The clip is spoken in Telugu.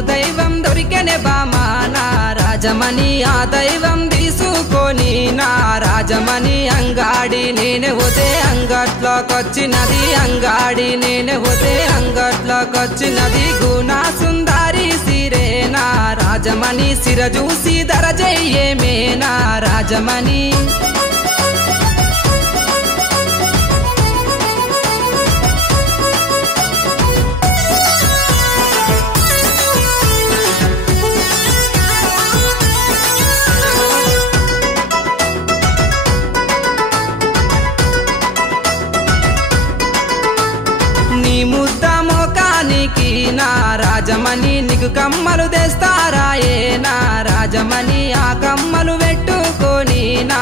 నాకు దైవం దొరికెనే బామా నా రాజమణి ఆ దైవం తీసుకొని నా రాజమణి అంగాడి నేనే పోతే అంగట్లోకొచ్చినది అంగాడి నేనే పోతే అంగట్లోకొచ్చినది గుణా సుందారి సిరేనా రాజమణి సిర చూసి దరజయ్యేమే నా రాజమణి నా రాజమణి నీకు కమ్మలు తెస్తారాయే నా రాజమణి ఆ కమ్మలు పెట్టుకొని నా